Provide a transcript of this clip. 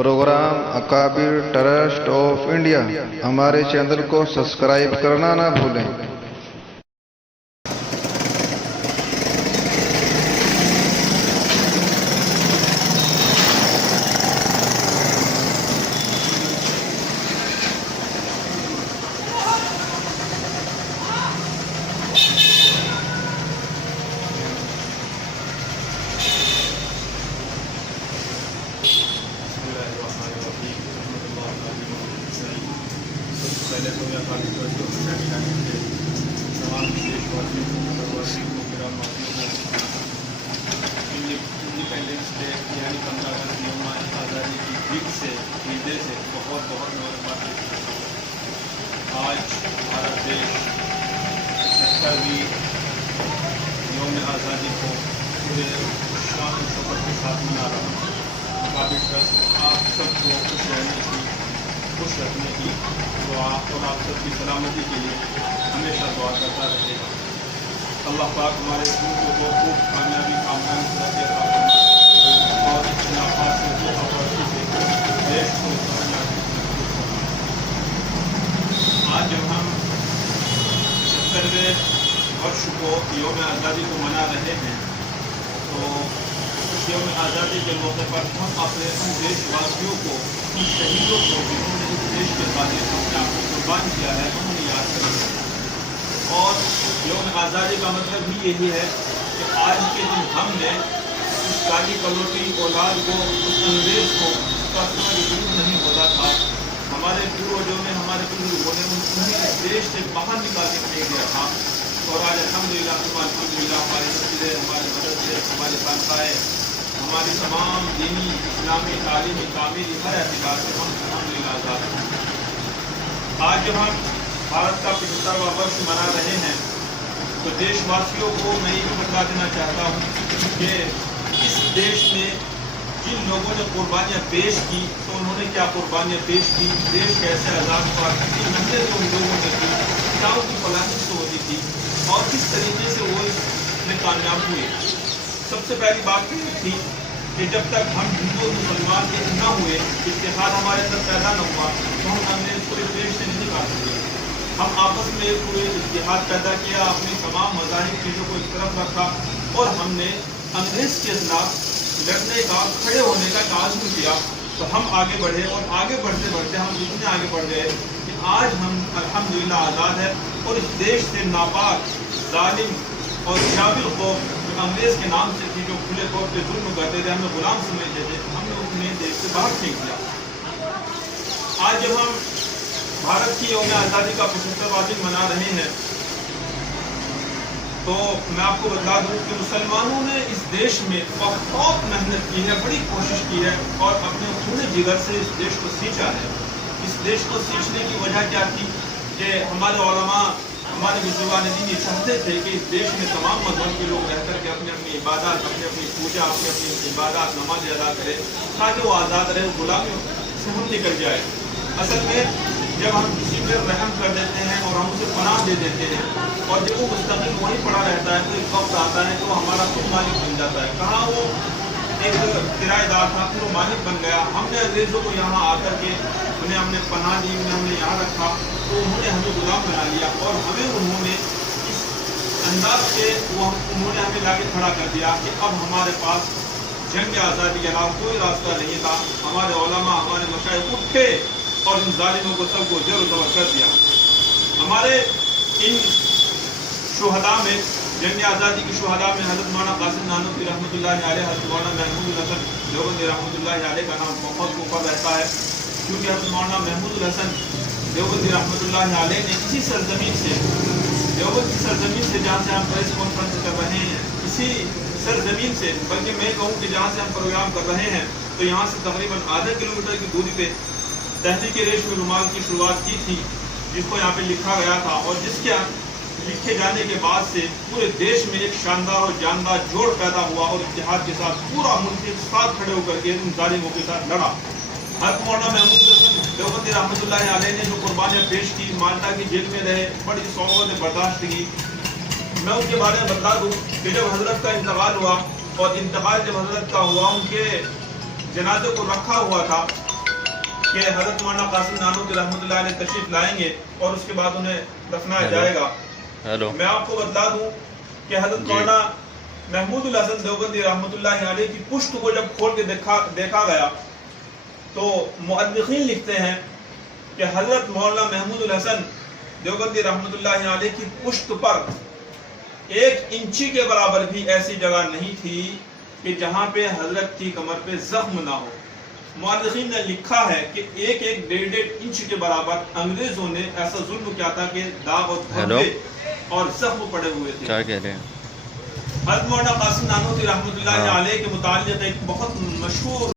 Programme اکابر trust of India, ہمارے channel کو سبسکرائب کرنا نہ بھولیں۔ پہلے تو میں خالی تمام دیش واسیوں کو مدرواسی کو میرا معافی ہو انڈیپینڈنس ڈے یعنی 15 اگست یوم آزادی کی جیت سے عیدے سے بہت بہت مبارکباد پیش کرتا ہوں۔ آج بھارت دیش 70ویں یوم آزادی کو پورے شان و شوکت کے ساتھ منا رہا ہوں۔ اکابر ٹرسٹ آپ سب کو خوش رکھنے کی دعا اور آپ سب کی سلامتی کے لیے ہمیشہ دعا کرتا رہے گا۔ اللہ پاک ہمارے ملک کو خوب کامیابی کامرانی صورت عطا فرمائے اور اختلافات سے سے دیش کو کامیابی فرمائے۔ آج جب ہم 70ویں ورش کو یوم آزادی کو منا رہے ہیں تو اس یوم آزادی کے موقع پر ہم اپنے ان دیش واسیوں کو، ان شہیدوں کو جنہوں نے اس دیش کے خاطر اپنے آپ کو قربان کیا ہے، انہیں یاد کریں گے۔ اور یوم آزادی کا مطلب بھی یہی ہے کہ آج کے دن ہم نے اس کالی کلوٹی اولاد کو، اس انگریز کو اس کا اتنا وجود نہیں ہوتا تھا۔ ہمارے پوروجوں نے، ہمارے بزرگوں نے انہیں اس دیش سے باہر نکال کے پھینک دیا تھا، اور آج الحمدللہ ہمارے مسجدیں، ہمارے مدرسے، ہمارے خانقاہیں، ہماری تمام دینی، اسلامی، تعلیمی، تعمیری ہر اعتبار سے ہم الحمدللہ آزاد ہیں۔ آج جب ہم بھارت کا 75واں ورش منا رہے ہیں تو دیش واسیوں کو میں یہ بھی بتا دینا چاہتا ہوں کہ اس دیش میں جن لوگوں نے قربانیاں پیش کی تو انہوں نے کیا قربانیاں پیش کی، دیش کیسے آزاد ہوا، کتنی محنت ان لوگوں نے کی، کیا ان کی پلاننگ سے ہوتی تھی اور کس طریقے سے وہ اس میں کامیاب ہوئے۔ سب سے پہلی بات یہ تھی کہ جب تک ہم ہندو اور مسلمان ایک نہ ہوئے، اتحاد ہمارے اندر پیدا نہ ہوا تو ہم انگریز کو اس دیش سے نہیں نکال سکے۔ ہم آپس میں ایک ہوئے، اتحاد پیدا کیا، اپنی تمام مذاہب چیزوں کو ایک طرف رکھا اور ہم نے انگریز کے خلاف لڑنے کا، کھڑے ہونے کا عزم کیا تو ہم آگے بڑھے، اور آگے بڑھتے بڑھتے ہم اتنے آگے بڑھ گئے کہ آج ہم الحمدللہ آزاد ہیں، اور اس دیش سے ناپاک، ظالم اور جابر قوم جو انگریز کے نام سے تھی، جو کھلے طور پہ ظلم کرتے تھے، ہمیں غلام سمجھتے تھے، ہم نے انہیں دیش سے باہر پھینک دیا۔ آج جب ہم بھارت کی یوم آزادی کا 75واں دن منا رہے ہیں تو میں آپ کو بتا دوں کہ مسلمانوں نے اس دیش میں بہت محنت کی ہے، بڑی کوشش کی ہے، اور اپنے خون جگر سے اس دیش کو سینچا ہے۔ اس دیش کو سینچنے کی وجہ کیا تھی کہ ہمارے علماء، ہمارے بزرگان دین یہ چاہتے تھے کہ اس دیش میں تمام مذہب کے لوگ رہ کر کے اپنی اپنی عبادات، اپنی اپنی پوجا، اپنی اپنی عبادات، نماز ادا کرے تاکہ وہ آزاد رہے، غلامی سے ہم نکل جائے۔ اصل میں جب ہم کسی پہ رحم کر دیتے ہیں اور ہم اسے پناہ دے دیتے ہیں اور جب وہ مستقل وہیں پڑا رہتا ہے تو ایک وقت آتا ہے کہ وہ ہمارا خود مالک بن جاتا ہے۔ کہاں وہ ایک کرایہ دار تھا، پھر وہ مالک بن گیا۔ ہم نے انگریزوں کو یہاں آ کر کے انہیں ہم نے پناہ دی، انہیں ہم نے یہاں رکھا تو انہوں نے ہمیں غلام بنا لیا، اور ہمیں انہوں نے اس انداز سے انہوں نے ہمیں لا کے کھڑا کر دیا کہ اب ہمارے پاس جنگ آزادی کے علاوہ کوئی راستہ نہیں تھا۔ ہمارے علماء، ہمارے مشائخ اٹھے اور ان ظالموں کو سب کو زیر و زبر کر دیا۔ ہمارے ان شہداء میں، جنگ آزادی کی شہداء میں حضرت مولانا قاسم نانوتوی رحمۃ اللہ علیہ، حضرت مولانا محمود الحسن دیوبندی رحمۃ اللہ علیہ کا نام بہت اوپر رہتا ہے، کیونکہ حضرت مولانا محمود الحسن دیوبندی رحمۃ اللہ علیہ نے اسی سرزمین سے، دیوبند کی سرزمین سے جہاں سے ہم پریس کانفرنس کر رہے ہیں، اسی سرزمین سے، بلکہ میں کہوں کہ جہاں سے ہم پروگرام کر رہے ہیں تو یہاں سے تقریباً آدھا کلومیٹر کی دوری پہ تحریک ریشم رومال کی شروعات کی تھی، جس کو یہاں پہ لکھا گیا تھا، اور جس کے لکھے جانے کے بعد سے پورے دیش میں ایک شاندار اور جاندار جوڑ پیدا ہوا، اور اتحاد کے ساتھ پورا ملک ایک ساتھ کھڑے ہو کر کے ان ظالموں کے ساتھ لڑا۔ حضرت مولانا محمود الحسن دیوبندی رحمۃ اللہ علیہ نے جو قربانیاں پیش کی، مالٹا کی جیل میں رہے، بڑی صعوبتیں برداشت کی۔ میں اس کے بارے میں بتا دوں کہ جب حضرت کا انتقال ہوا، اور انتقال جب حضرت کا ہوا، ان کے جنازے کو رکھا ہوا تھا کہ حضرت مولانا قاسم نانوتوی رحمۃ اللہ علیہ تشریف لائیں گے اور اس کے بعد انہیں دفنایا جائے گا. میں آپ کو بتلا دوں کہ حضرت مولانا محمود الحسن دیوبندی رحمۃ اللہ علیہ کی پشت کو جب کھول کے دیکھا گیا تو مؤرخین لکھتے ہیں کہ حضرت مولانا محمود الحسن دیوبندی رحمۃ اللہ علیہ کی پشت پر 1 انچی کے برابر بھی ایسی جگہ نہیں تھی کہ جہاں پہ حضرت کی کمر پہ زخم نہ ہو. مؤرخین نے لکھا ہے کہ 1-1.5 انچ کے برابر انگریزوں نے ایسا ظلم کیا تھا کہ داغ اور دھبے اور زخم پڑے ہوئے تھے. کیا کہہ رہے ہیں؟ حضرت مولانا قاسم نانوتوی رحمۃ اللہ علیہ کے متعلق ایک بہت مشہور